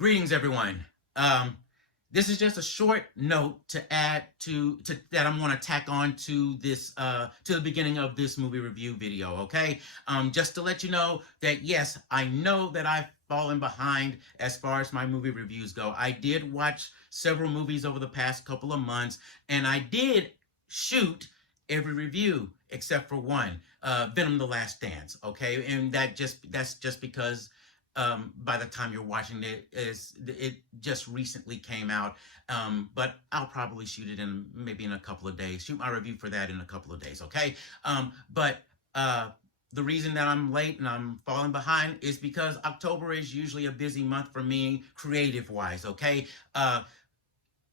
Greetings, everyone. This is just a short note to add to that I'm going to tack on to this to the beginning of this movie review video. Okay, just to let you know that yes, I know that I've fallen behind as far as my movie reviews go. I did watch several movies over the past couple of months, and I did shoot every review except for one, Venom: The Last Dance. Okay, and that's just because by the time you're watching it just recently came out. But I'll probably shoot it in maybe in a couple of days. Shoot my review for that in a couple of days. Okay. But the reason that I'm late and I'm falling behind is because October is usually a busy month for me, creative wise. Okay.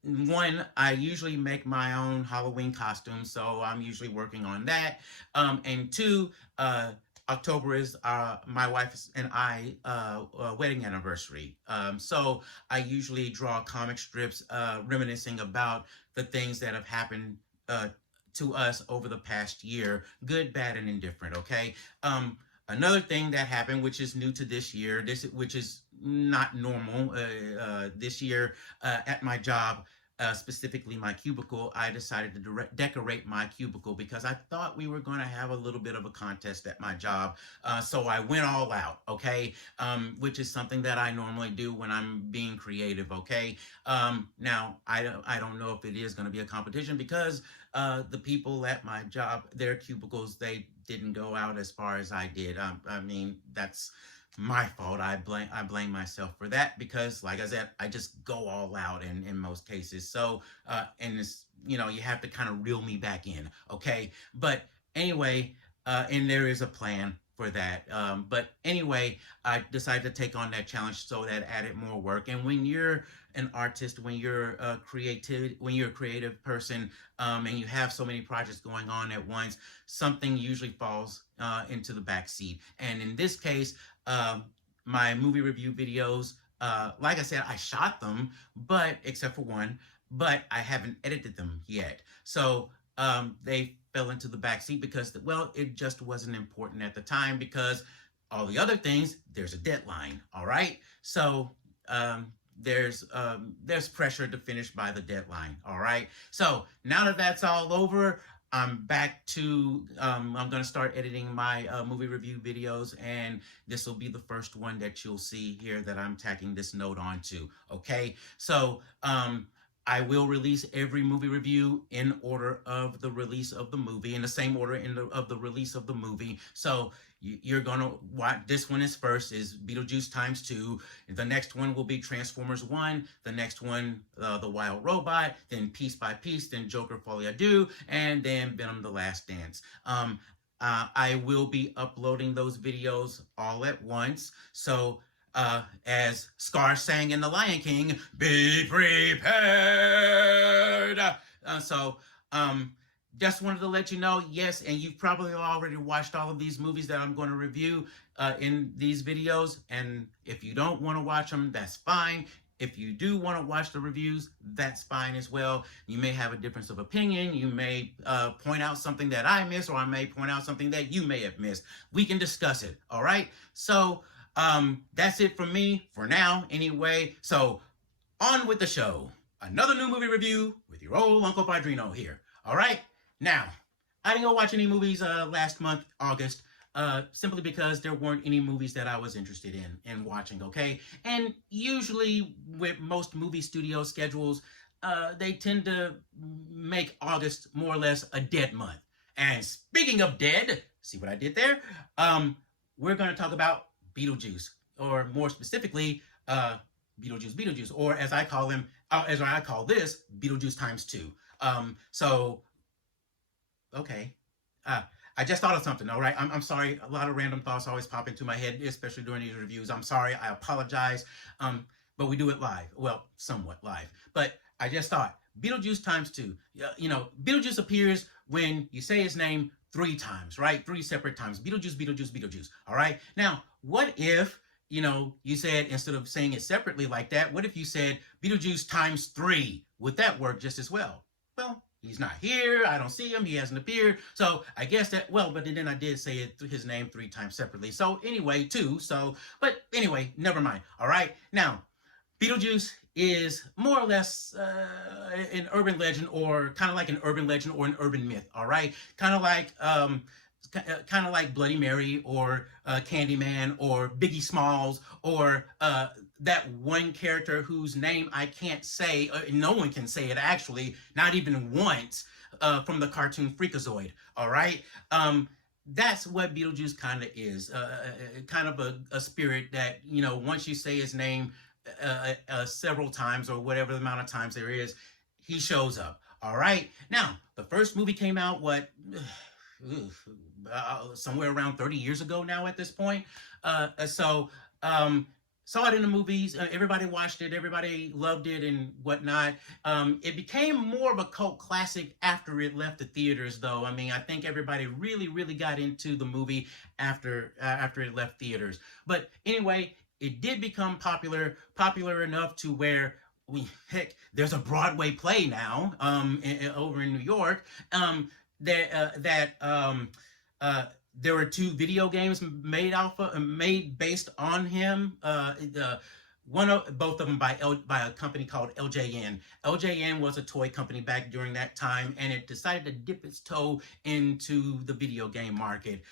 One, I usually make my own Halloween costumes, so I'm usually working on that. And two, October is my wife and I wedding anniversary. So I usually draw comic strips reminiscing about the things that have happened to us over the past year, good, bad, and indifferent. Okay. Another thing that happened, which is new to this year, which is not normal this year at my job, specifically my cubicle, I decided to decorate my cubicle because I thought we were going to have a little bit of a contest at my job. So I went all out, okay, which is something that I normally do when I'm being creative, okay. Now, I don't know if it is going to be a competition because the people at my job, their cubicles, they didn't go out as far as I did. I mean, that's my fault. I blame myself for that because, like I said, I just go all out in most cases. So, and it's, you have to kind of reel me back in, okay? But anyway, and there is a plan for that. But anyway, I decided to take on that challenge, so that added more work. And when you're an artist, when you're a creative person, and you have so many projects going on at once, something usually falls into the back seat. And in this case, my movie review videos, like I said, I shot them, but except for one, but I haven't edited them yet. So they fell into the back seat because, well, it just wasn't important at the time because all the other things, there's a deadline. All right. So there's pressure to finish by the deadline. All right. So now that that's all over, I'm back to, I'm going to start editing my movie review videos, and this will be the first one that you'll see here that I'm tacking this note onto. Okay. So, I will release every movie review in order of the release of the movie, in the same order of the release of the movie. So you're gonna watch. This one is first, is Beetlejuice times 2. The next one will be Transformers 1. The next one, The Wild Robot. Then Piece by Piece. Then Joker Folie à Deux, and then Venom: The Last Dance. I will be uploading those videos all at once. So as Scar sang in The Lion King, be prepared. Just wanted to let you know, yes, and you've probably already watched all of these movies that I'm going to review in these videos. And if you don't want to watch them, that's fine. If you do want to watch the reviews, that's fine as well. You may have a difference of opinion. You may point out something that I missed, or I may point out something that you may have missed. We can discuss it, all right? So, that's it from me for now, anyway. So, on with the show. Another new movie review with your old Uncle Padrino here. All right? Now, I didn't go watch any movies last month, August, simply because there weren't any movies that I was interested in watching, okay? And usually, with most movie studio schedules, they tend to make August more or less a dead month. And speaking of dead, see what I did there? We're going to talk about Beetlejuice, or more specifically, Beetlejuice, or as I call this, Beetlejuice times 2. So, okay. I just thought of something, all right? I'm sorry. A lot of random thoughts always pop into my head, especially during these reviews. I'm sorry. I apologize. But we do it live. Well, somewhat live. But I just thought, Beetlejuice times 2. Beetlejuice appears when you say his name 3 times, right? 3 separate times. Beetlejuice, Beetlejuice, Beetlejuice. All right? Now, what if, you said, instead of saying it separately like that, what if you said Beetlejuice times 3? Would that work just as well? Well, he's not here. I don't see him. He hasn't appeared. So I guess that, well, but then I did say his name 3 times separately. So anyway, 2. So, but anyway, never mind. All right. Now, Beetlejuice is more or less an urban legend, or kind of like an urban legend or an urban myth. All right, kind of like Bloody Mary, or Candyman, or Biggie Smalls, or that one character whose name I can't say. No one can say it, actually, not even once, from the cartoon Freakazoid. All right. That's what Beetlejuice kind of is. Kind of a spirit that, once you say his name several times, or whatever the amount of times there is, he shows up. All right. Now, the first movie came out, what, somewhere around 30 years ago now at this point. So, saw it in the movies. Everybody watched it. Everybody loved it and whatnot. It became more of a cult classic after it left the theaters, though. I mean, I think everybody really, really got into the movie after it left theaters. But anyway, it did become popular enough to where there's a Broadway play now, over in New York. That there were two video games made based on him. Both of them by a company called LJN. LJN was a toy company back during that time, and it decided to dip its toe into the video game market.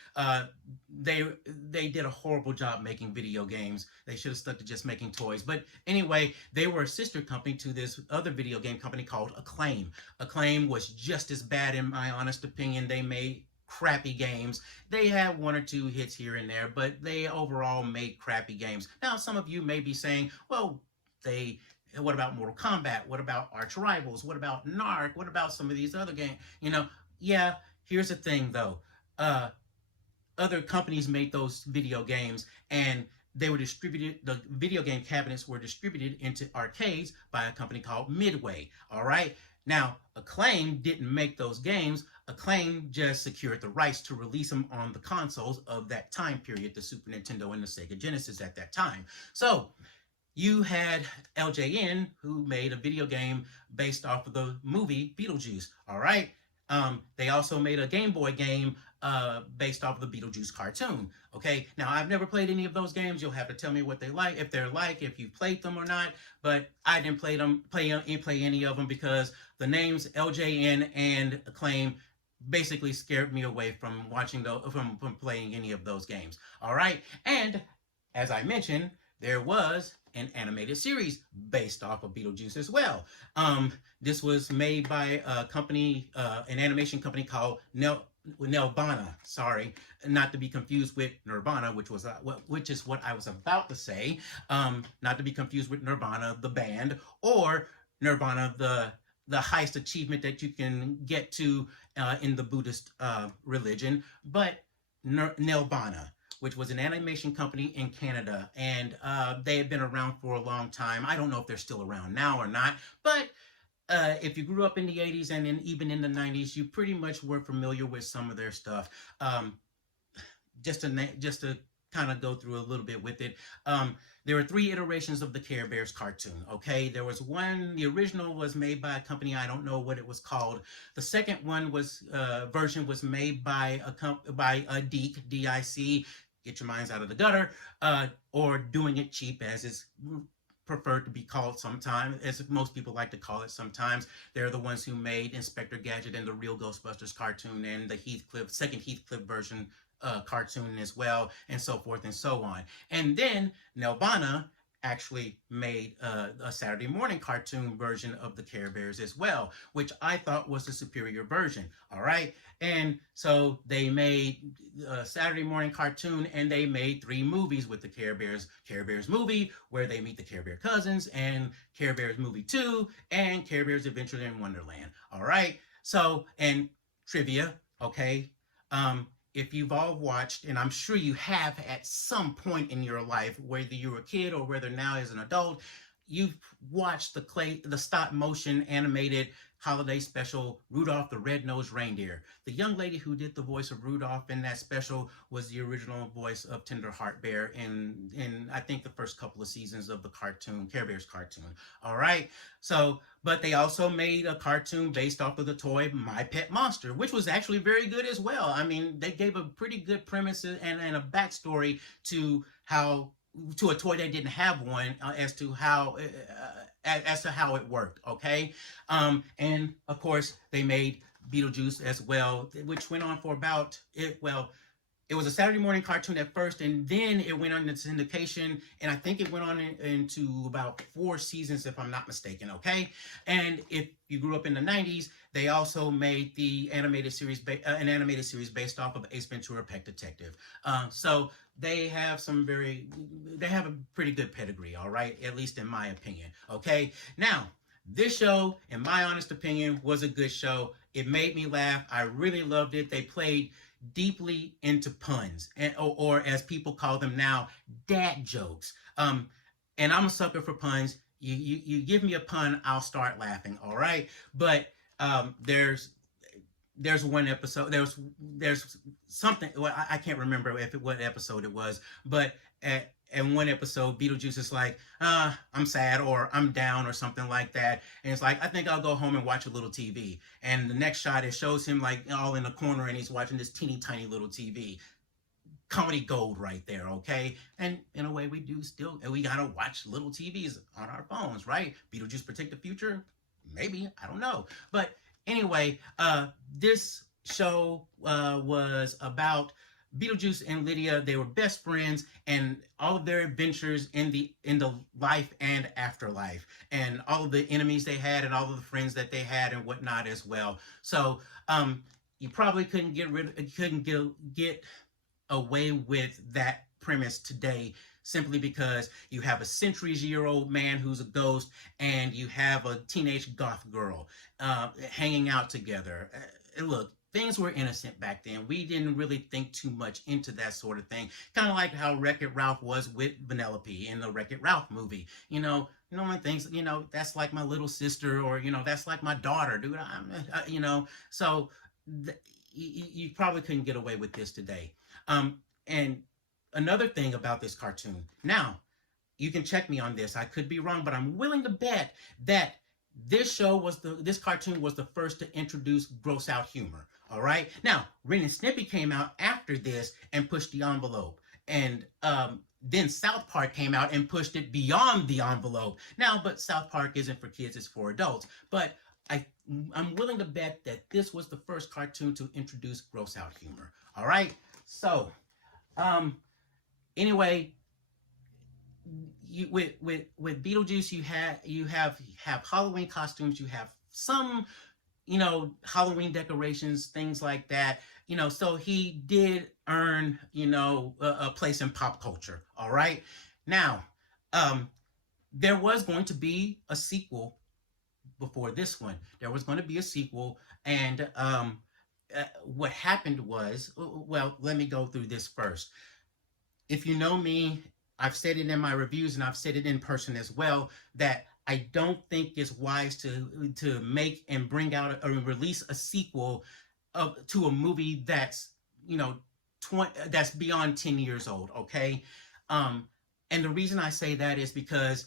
They did a horrible job making video games. They should have stuck to just making toys. But anyway, they were a sister company to this other video game company called Acclaim. Acclaim was just as bad, in my honest opinion. They made crappy games. They had one or two hits here and there, but they overall made crappy games. Now, some of you may be saying, well, what about Mortal Kombat? What about Arch Rivals? What about Narc? What about some of these other games? Yeah, here's the thing, though. Other companies made those video games, and the video game cabinets were distributed into arcades by a company called Midway. All right. Now, Acclaim didn't make those games. Acclaim just secured the rights to release them on the consoles of that time period, the Super Nintendo and the Sega Genesis at that time. So you had LJN, who made a video game based off of the movie Beetlejuice. All right. They also made a Game Boy game based off of the Beetlejuice cartoon. Okay, now I've never played any of those games. You'll have to tell me what they like, if you've played them or not. But I didn't play any of them, because the names LJN and Acclaim basically scared me away from from playing any of those games. All right, and as I mentioned, there was an animated series based off of Beetlejuice as well. This was made by an animation company called Nelvana. Sorry, not to be confused with Nirvana, which is what I was about to say. Not to be confused with Nirvana, the band, or Nirvana, the highest achievement that you can get to in the Buddhist religion, but Nelvana, which was an animation company in Canada, and they had been around for a long time. I don't know if they're still around now or not, but if you grew up in the 80s and even in the 90s, you pretty much were familiar with some of their stuff. Just to kind of go through a little bit with it. There were 3 iterations of the Care Bears cartoon. Okay, there was one. The original was made by a company, I don't know what it was called. The second one version was made by a DIC, D-I-C. Get your minds out of the gutter, or Doing It Cheap, as is preferred to be called sometimes, as most people like to call it sometimes. They're the ones who made Inspector Gadget and the Real Ghostbusters cartoon, and the second Heathcliff version cartoon as well, and so forth and so on. And then Nelvana actually made a Saturday morning cartoon version of the Care Bears as well, which I thought was the superior version. All right. And so they made a Saturday morning cartoon, and they made 3 movies with the Care Bears. Care Bears movie, where they meet the Care Bear cousins, and Care Bears movie 2, and Care Bears Adventure in Wonderland. All right. So, and trivia, okay. If you've all watched, and I'm sure you have at some point in your life, whether you were a kid or whether now as an adult, you've watched the stop motion animated holiday special, Rudolph the Red-Nosed Reindeer. The young lady who did the voice of Rudolph in that special was the original voice of Tender Heart Bear in I think the first couple of seasons of the cartoon, Care Bears cartoon. All right. So, but they also made a cartoon based off of the toy My Pet Monster, which was actually very good as well. I mean, they gave a pretty good premise and a backstory to how to a toy that didn't have one, as to how it worked. Okay, and of course they made Beetlejuice as well, which went on for about it. Well, it was a Saturday morning cartoon at first, and then it went on into syndication, and I think it went on into about 4 seasons, if I'm not mistaken. Okay, and if you grew up in the '90s, they also made the an animated series based off of Ace Ventura: Pet Detective. So they have a pretty good pedigree. All right, at least in my opinion. Okay, now this show, in my honest opinion, was a good show. It made me laugh. I really loved it. They played deeply into puns, or as people call them now, dad jokes. And I'm a sucker for puns. You give me a pun, I'll start laughing. All right, but there's one episode. There's something. Well, I can't remember what episode it was, but in one episode, Beetlejuice is like, I'm sad or I'm down or something like that. And it's like, I think I'll go home and watch a little TV. And the next shot, it shows him like all in the corner and he's watching this teeny tiny little TV. Comedy gold right there, okay? And in a way, we gotta watch little TVs on our phones, right? Beetlejuice Protect the Future? Maybe, I don't know. But anyway, this show was about Beetlejuice and Lydia. They were best friends, and all of their adventures in the life and afterlife, and all of the enemies they had, and all of the friends that they had, and whatnot as well. So, you probably couldn't get away with that premise today, simply because you have a centuries-year-old man who's a ghost, and you have a teenage goth girl hanging out together. Look, things were innocent back then. We didn't really think too much into that sort of thing. Kind of like how Wreck-It Ralph was with Vanellope in the Wreck-It Ralph movie. When things, that's like my little sister, or that's like my daughter, dude. So you probably couldn't get away with this today. And another thing about this cartoon, now you can check me on this. I could be wrong, but I'm willing to bet that this cartoon was the first to introduce gross out humor. All right. Now, Ren and Snippy came out after this and pushed the envelope, and then South Park came out and pushed it beyond the envelope. Now, but South Park isn't for kids; it's for adults. But I'm willing to bet that this was the first cartoon to introduce gross out humor. All right. So, anyway, with Beetlejuice, you have Halloween costumes, you have some Halloween decorations, things like that. So he did earn a place in pop culture. All right, now there was going to be a sequel before this one. There was going to be a sequel, and what happened was, well, let me go through this first. If you know me, I've said it in my reviews and I've said it in person as well, that I don't think it's wise to make and bring out or release a sequel to a movie that's that's beyond 10 years old. Okay, and the reason I say that is because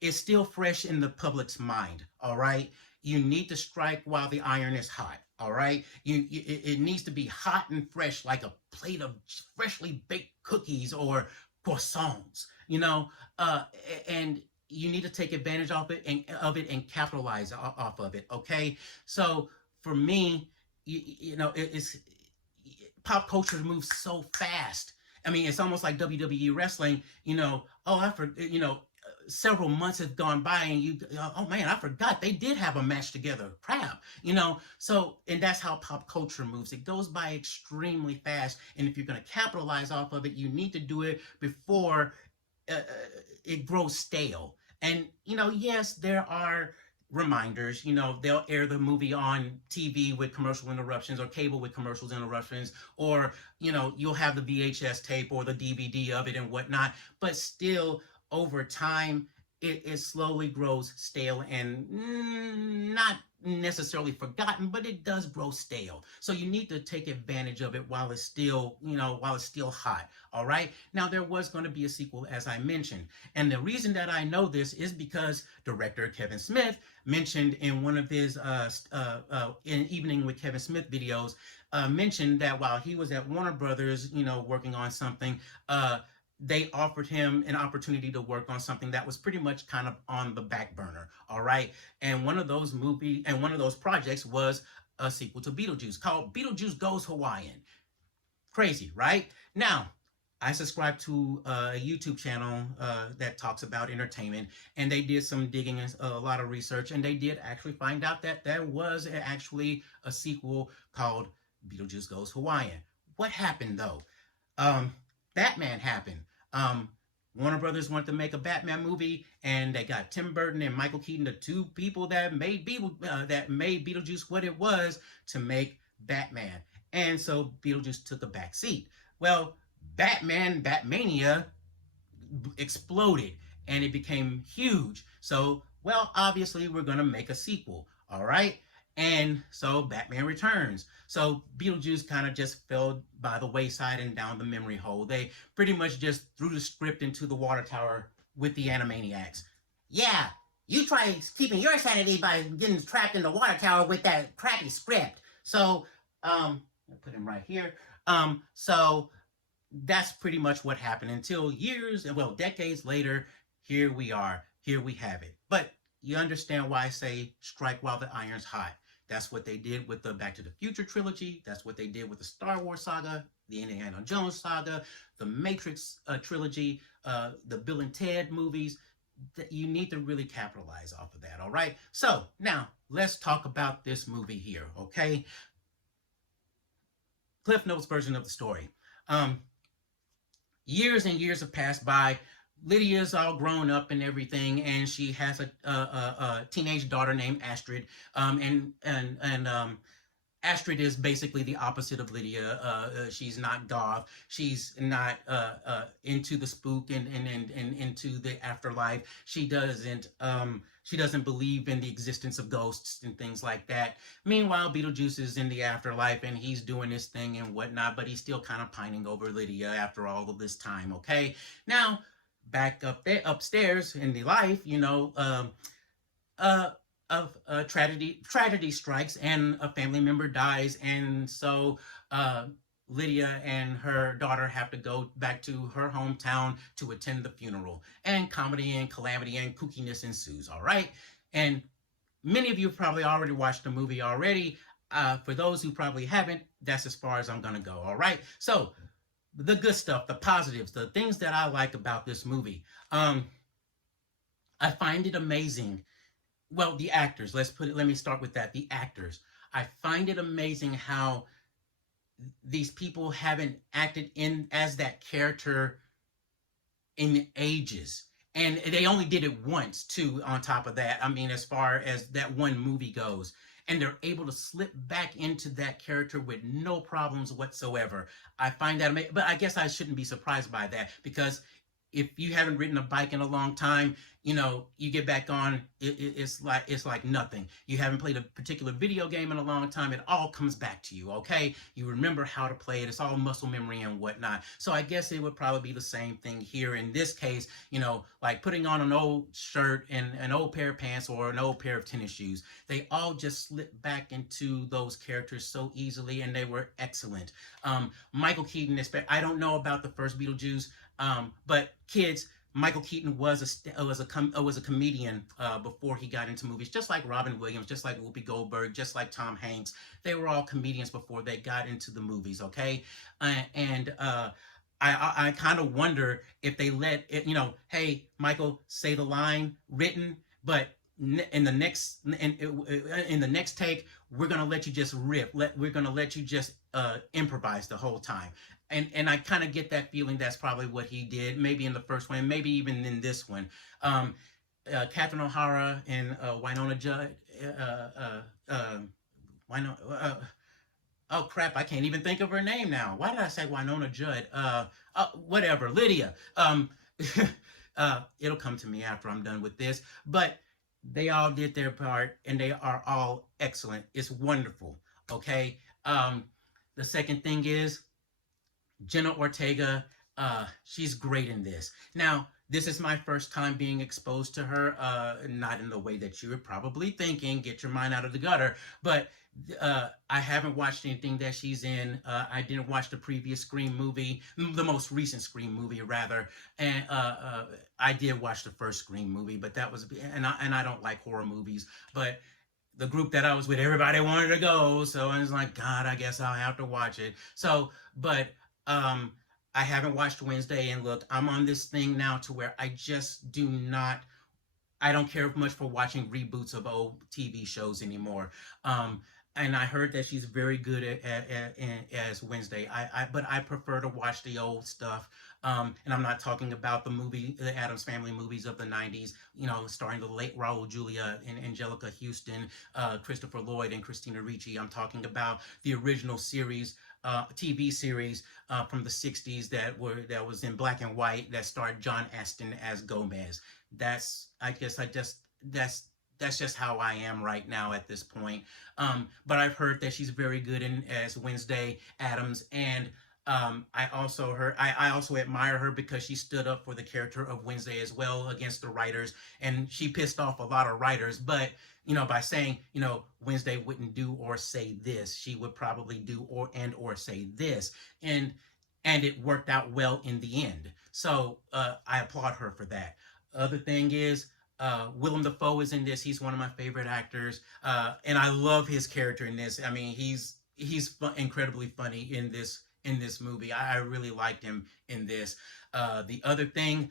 it's still fresh in the public's mind. All right, you need to strike while the iron is hot. All right, it needs to be hot and fresh, like a plate of freshly baked cookies or croissants. And you need to take advantage of it and capitalize off of it. Okay, so for me, it's pop culture moves so fast. I mean, it's almost like WWE wrestling. Several months have gone by and oh man, I forgot they did have a match together. Crap. So, and that's how pop culture moves. It goes by extremely fast. And if you're going to capitalize off of it, you need to do it before it grows stale. And, yes, there are reminders. They'll air the movie on TV with commercial interruptions, or cable with commercials interruptions, or you'll have the VHS tape or the DVD of it and whatnot. But still, over time, it slowly grows stale and not necessarily forgotten, but it does grow stale. So you need to take advantage of it while it's still hot. All right. Now, there was going to be a sequel, as I mentioned, and the reason that I know this is because director Kevin Smith mentioned in one of his in Evening with Kevin Smith videos, mentioned that while he was at Warner Brothers, working on something, they offered him an opportunity to work on something that was pretty much kind of on the back burner. All right. And one of those projects was a sequel to Beetlejuice called Beetlejuice Goes Hawaiian. Crazy, right? Now, I subscribe to a YouTube channel that talks about entertainment, and they did some digging and a lot of research, and they did actually find out that there was actually a sequel called Beetlejuice Goes Hawaiian. What happened though? Um, Batman happened. Um, Warner Brothers wanted to make a Batman movie, and they got Tim Burton and Michael Keaton, the two people that made Beetlejuice what it was, to make Batman. And so Beetlejuice took a back seat. Well, Batmania exploded and it became huge. So, well, obviously, we're going to make a sequel. All right. And so Batman Returns. So Beetlejuice kind of just fell by the wayside and down the memory hole. They pretty much just threw the script into the water tower with the Animaniacs. Yeah, you try keeping your sanity by getting trapped in the water tower with that crappy script. So, I'll put him right here. So that's pretty much what happened until decades later, here we are. Here we have it. But you understand why I say strike while the iron's hot. That's what they did with the Back to the Future trilogy. That's what they did with the Star Wars saga, the Indiana Jones saga, the Matrix trilogy, the Bill and Ted movies. You need to really capitalize off of that, all right? So now let's talk about this movie here, okay? Cliff Notes version of the story. Um, Years and years have passed by. Lydia's all grown up and everything, and she has a teenage daughter named Astrid. And Astrid is basically the opposite of Lydia. She's not goth. She's not into the spook and into the afterlife. She doesn't believe in the existence of ghosts and things like that. Meanwhile, Beetlejuice is in the afterlife and he's doing his thing and whatnot, but he's still kind of pining over Lydia after all of this time. Okay, now back up there upstairs in the life, uh, of tragedy strikes and a family member dies, and so Lydia and her daughter have to go back to her hometown to attend the funeral, and comedy and calamity and kookiness ensues. All right, and many of you probably already watched the movie already. For those who probably haven't, that's as far as I'm gonna go. All right, so the good stuff, the positives, the things that I like about this movie. I find it amazing. Well, the actors, let me start with that. The actors. I find it amazing how these people haven't acted in as that character in ages. And they only did it once too, on top of that. I mean, as far as that one movie goes. And they're able to slip back into that character with no problems whatsoever. I find that amazing. But I guess I shouldn't be surprised by that, because if you haven't ridden a bike in a long time, you get back on, it's like nothing. You haven't played a particular video game in a long time, it all comes back to you. Okay, you remember how to play it. It's all muscle memory and whatnot. So I guess it would probably be the same thing here in this case. Like putting on an old shirt and an old pair of pants or an old pair of tennis shoes. They all just slip back into those characters so easily, and they were excellent. Michael Keaton, I don't know about the first Beetlejuice, but kids, Michael Keaton was a comedian before he got into movies, just like Robin Williams, just like Whoopi Goldberg, just like Tom Hanks. They were all comedians before they got into the movies. Okay, and I kind of wonder if they let it, hey, Michael, say the line written, but in the next take, we're gonna let you just rip. We're gonna let you just improvise the whole time. And I kind of get that feeling that's probably what he did, maybe in the first one, maybe even in this one. Catherine O'Hara and Winona Judd. Winona. Oh crap! I can't even think of her name now. Why did I say Winona Judd? Whatever, Lydia. It'll come to me after I'm done with this. But they all did their part, and they are all excellent. It's wonderful. Okay. The second thing is Jenna Ortega. She's great in this. Now, this is my first time being exposed to her, not in the way that you were probably thinking, get your mind out of the gutter, but I haven't watched anything that she's in. I didn't watch the previous Scream movie, the most recent Scream movie rather, and I did watch the first Scream movie, but that was and I don't like horror movies, but the group that I was with, everybody wanted to go, so I was like, God, I guess I'll have to watch it. So, but um, I haven't watched Wednesday, and look, I'm on this thing now to where I just do not I don't care much for watching reboots of old TV shows anymore. Um, and I heard that she's very good as Wednesday. But I prefer to watch the old stuff. And I'm not talking about the Addams Family movies of the '90s. You know, starring the late Raul Julia and Angelica Houston, Christopher Lloyd, and Christina Ricci. I'm talking about the original series, TV series from the '60s that was in black and white that starred John Astin as Gomez. I guess I just that's just how I am right now at this point. But I've heard that she's very good in as Wednesday Adams, and I also admire her because she stood up for the character of Wednesday as well against the writers, and she pissed off a lot of writers. But by saying Wednesday wouldn't do or say this, she would probably do or say this, and it worked out well in the end. So I applaud her for that. Other thing is, Willem Dafoe is in this. He's one of my favorite actors, and I love his character in this. I mean, incredibly funny in this movie. I really liked him in this. The other thing,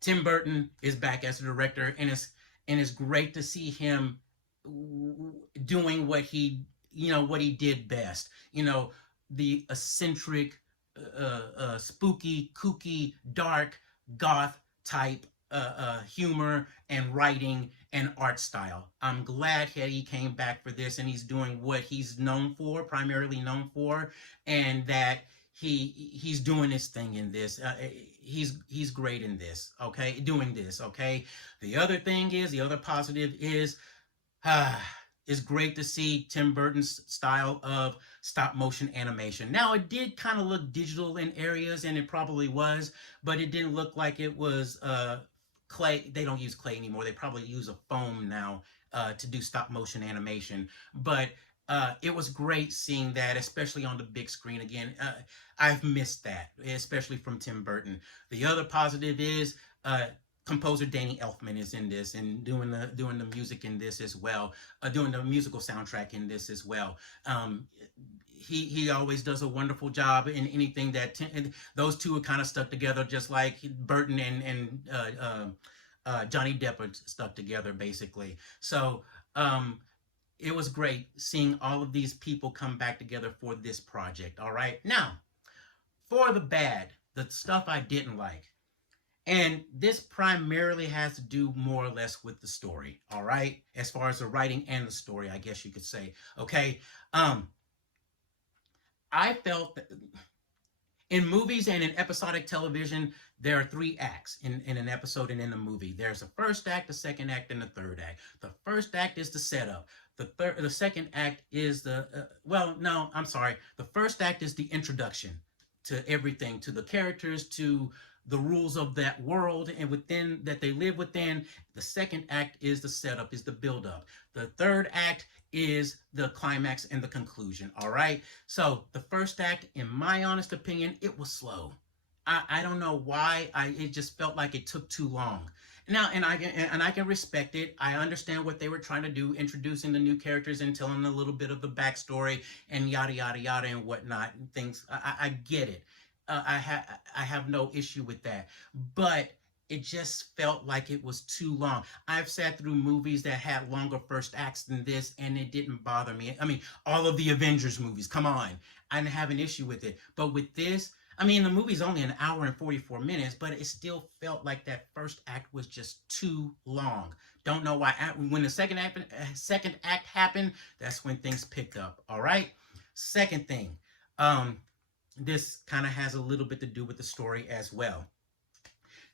Tim Burton is back as a director, and it's great to see him doing what he did best. The eccentric, spooky, kooky, dark, goth type humor and writing and art style. I'm glad that he came back for this and he's doing what he's primarily known for, and that he's doing his thing in this. He's great in this. Okay, doing this. Okay. The other positive is Ah, it's great to see Tim Burton's style of stop motion animation. Now, it did kind of look digital in areas, and it probably was, but it didn't look like it was clay. They don't use clay anymore. They probably use a foam now to do stop motion animation. But it was great seeing that, especially on the big screen again. I've missed that, especially from Tim Burton. The other positive is composer Danny Elfman is in this and doing the music in this as well, doing the musical soundtrack in this as well. He always does a wonderful job in anything those two are kind of stuck together, just like Burton and Johnny Depp are stuck together basically. So it was great seeing all of these people come back together for this project. All right, now for the bad, the stuff I didn't like. And this primarily has to do more or less with the story, all right? As far as the writing and the story, I guess you could say. Okay. I felt that in movies and in episodic television, there are three acts in an episode and in a movie. There's a first act, a second act, and a third act. The first act is the setup. The second act is no, I'm sorry. The first act is the introduction to everything, to the characters, to the rules of that world and within that they live within. The second act is the setup, is the build up. The third act is the climax and the conclusion. All right. So the first act, in my honest opinion, it was slow. I don't know why. It just felt like it took too long. Now, and I can respect it. I understand what they were trying to do, introducing the new characters and telling a little bit of the backstory and yada yada yada and whatnot and things. I get it. I have no issue with that, but it just felt like it was too long. I've sat through movies that had longer first acts than this, and it didn't bother me. I mean, all of the Avengers movies, come on, I didn't have an issue with it. But with this, I mean, the movie's only an hour and 44 minutes, but it still felt like that first act was just too long. Don't know why. When the second act happened, that's when things picked up. All right. Second thing, this kind of has a little bit to do with the story as well.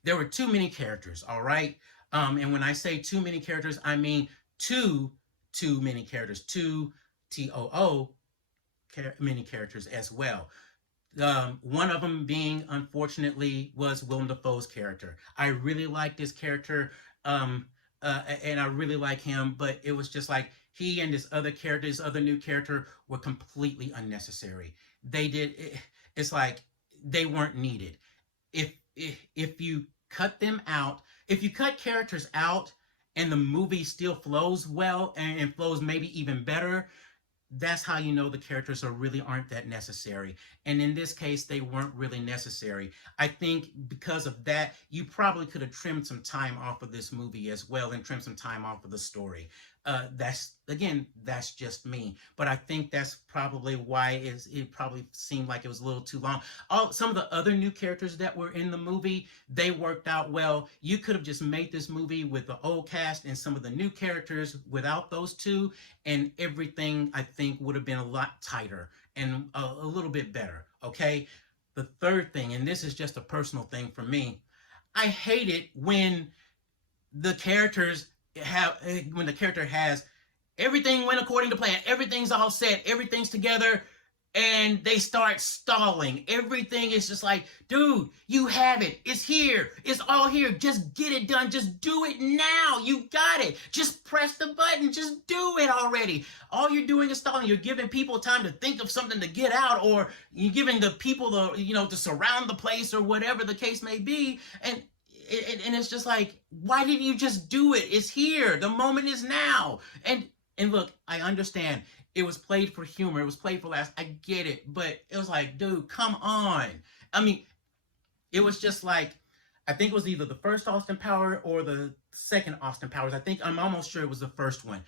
There were too many characters, all right? And when I say too many characters, I mean too many characters, TOO many characters as well. One of them being, unfortunately, was Willem Dafoe's character. I really liked this character, and I really like him, but it was just like He and this other character, this other new character, were completely unnecessary. They did. It's like they weren't needed. If you cut them out, if you cut characters out, and the movie still flows well and flows maybe even better, that's how you know the characters are really aren't that necessary. And in this case, they weren't really necessary. I think because of that, you probably could have trimmed some time off of this movie as well and trimmed some time off of the story. That's again, that's just me, but I think that's probably why it probably seemed like it was a little too long. Some of the other new characters that were in the movie, they worked out well. You could have just made this movie with the old cast and some of the new characters without those two, and everything I think would have been a lot tighter and a little bit better. Okay. The third thing, and this is just a personal thing for me, I hate it the characters when the character has everything went according to plan, everything's all set, everything's together, and they start stalling. Everything is just like, dude, you have it. It's here. It's all here. Just get it done. Just do it now. You got it. Just press the button. Just do it already. All you're doing is stalling. You're giving people time to think of something to get out, or you're giving the people to surround the place or whatever the case may be. And it's just like, why didn't you just do it? It's here. The moment is now. And look, I understand it was played for humor. It was played for laughs. I get it, but it was like, dude, come on. I mean, it was just like, I think it was either the first Austin Powers or the second Austin Powers. I think I'm almost sure it was the first one.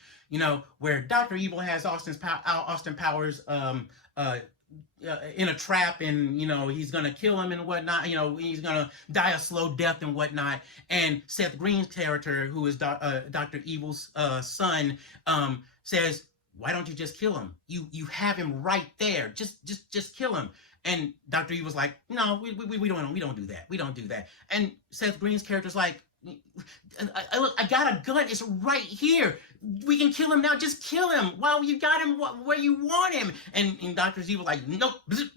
Where Doctor Evil has Austin Powers in a trap, and he's gonna kill him and whatnot. He's gonna die a slow death and whatnot. And Seth Green's character, who is Doctor Evil's son, says, "Why don't you just kill him? You have him right there. Just kill him." And Doctor Evil's like, "No, we don't do that. We don't do that." And Seth Green's character's like, look, I got a gun. It's right here. We can kill him now. Just kill him while you got him where you want him. And Dr. Evil like, nope. And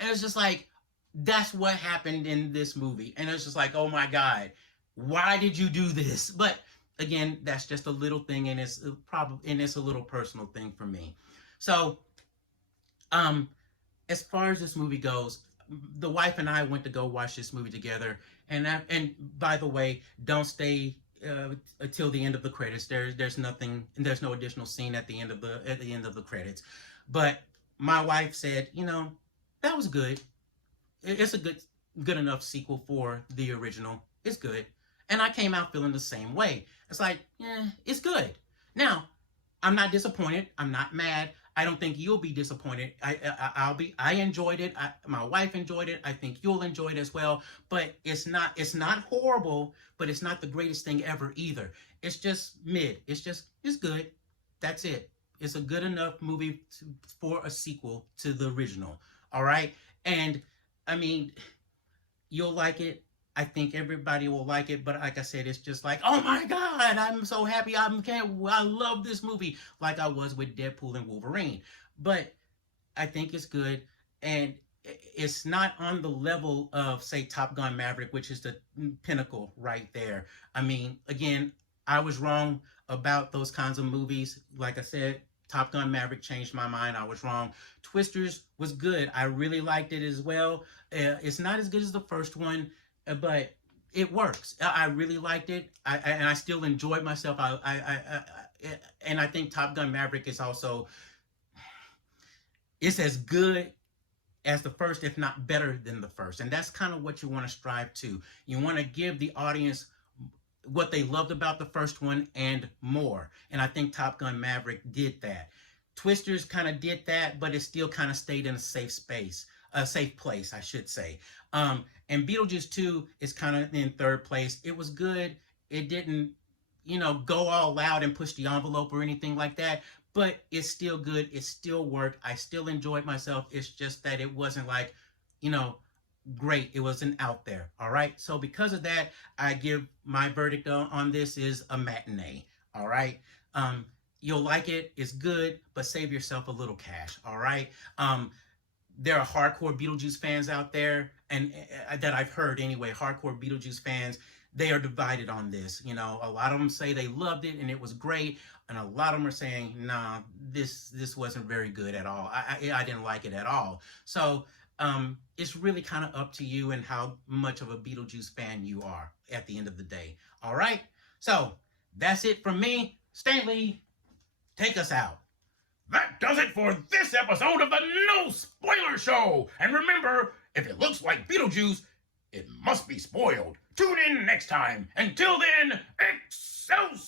it's just like, that's what happened in this movie. And it's just like, oh my God, why did you do this? But again, that's just a little thing, and it's a little personal thing for me. So, as far as this movie goes, the wife and I went to go watch this movie together. And by the way, don't stay until the end of the credits. There's nothing. There's no additional scene at the end of the credits. But my wife said, that was good. It's a good enough sequel for the original. It's good. And I came out feeling the same way. It's like, yeah, it's good. Now, I'm not disappointed. I'm not mad. I don't think you'll be disappointed. I enjoyed it. My wife enjoyed it. I think you'll enjoy it as well. But it's not horrible, but it's not the greatest thing ever either. It's just mid. It's good. That's it. It's a good enough movie for a sequel to the original. All right? And I mean, you'll like it. I think everybody will like it, but like I said, it's just like, oh my God, I'm so happy. I love this movie, like I was with Deadpool and Wolverine. But I think it's good, and it's not on the level of, say, Top Gun Maverick, which is the pinnacle right there. I mean, again, I was wrong about those kinds of movies. Like I said, Top Gun Maverick changed my mind. I was wrong. Twisters was good. I really liked it as well. It's not as good as the first one, but it works. I really liked it. And I still enjoyed myself. And I think Top Gun Maverick is also, it's as good as the first, if not better than the first. And that's kind of what you want to strive to. You want to give the audience what they loved about the first one and more. And I think Top Gun Maverick did that. Twisters kind of did that, but it still kind of stayed in a safe place, I should say. And Beetlejuice 2 is kind of in third place. It was good. It didn't, go all out and push the envelope or anything like that, but it's still good. It still worked. I still enjoyed myself. It's just that it wasn't like, great. It wasn't out there. All right. So because of that, I give my verdict on this is a matinee. All right. You'll like it. It's good, but save yourself a little cash. All right. There are hardcore Beetlejuice fans out there, and that I've heard anyway, hardcore Beetlejuice fans, they are divided on this. You know, a lot of them say they loved it and it was great, and a lot of them are saying, "Nah, this wasn't very good at all. I didn't like it at all." So it's really kind of up to you and how much of a Beetlejuice fan you are at the end of the day. All right, so that's it from me, Stanley. Take us out. That does it for this episode of the No Spoiler Show. And remember, if it looks like Beetlejuice, it must be spoiled. Tune in next time. Until then, Excelsior!